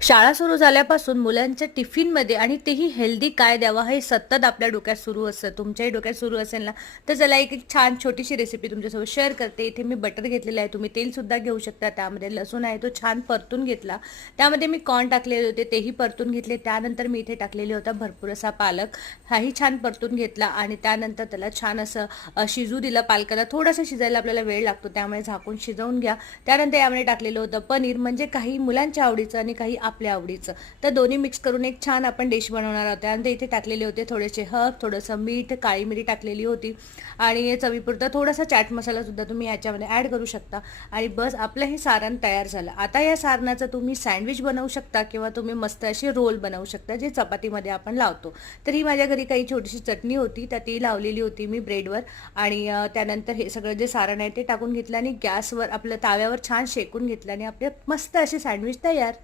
शाळा सुरू झाल्यापासून मुलांच्या टिफिनमध्ये आणि तेही हेल्दी काय द्यावं हे सतत आपल्या डोक्यात सुरू असतं. तुमच्याही डोक्यात सुरू असेल ना, तर चला एक छान छोटीशी रेसिपी तुमच्यासोबत शेअर करते. इथे मी बटर घेतलेलं आहे, तुम्ही तेलसुद्धा घेऊ शकता. त्यामध्ये लसूण आहे तो छान परतून घेतला. त्यामध्ये मी कॉर्न टाकलेले होते तेही परतून घेतले. त्यानंतर मी इथे टाकलेले होता भरपूर असा पालक, हाही छान परतून घेतला आणि त्यानंतर त्याला छान असं शिजू दिलं. पालकाला थोडंसं शिजायला आपल्याला वेळ लागतो, त्यामुळे झाकून शिजवून घ्या. त्यानंतर यामध्ये टाकलेलं होतं पनीर, म्हणजे काही मुलांच्या आवडीचं आणि काही आपल्या आवडीचं, तर दोन्ही मिक्स करून एक छान आपण डिश बनवणार आहोत. त्यानंतर इथे टाकलेले होते थोडेसे हर्ब, थोडंसं मीठ, काळी मिरी टाकलेली होती आणि चवीपुरता थोडासा चाट मसाला सुद्धा तुम्ही याच्यामध्ये ॲड करू शकता. आणि बस आपलं हे सारण तयार झालं. आता या सारणाचं तुम्ही सँडविच बनवू शकता किंवा तुम्ही मस्त अशी रोल बनवू शकता जे चपातीमध्ये आपण लावतो. तर ही माझ्या घरी काही छोटीशी चटणी होती, तर ती लावलेली होती मी ब्रेडवर. आणि त्यानंतर हे सगळं जे सारण आहे ते टाकून घेतलं आणि गॅसवर आपलं ताव्यावर छान शेकून घेतलं आणि आपले मस्त असे सँडविच तयार.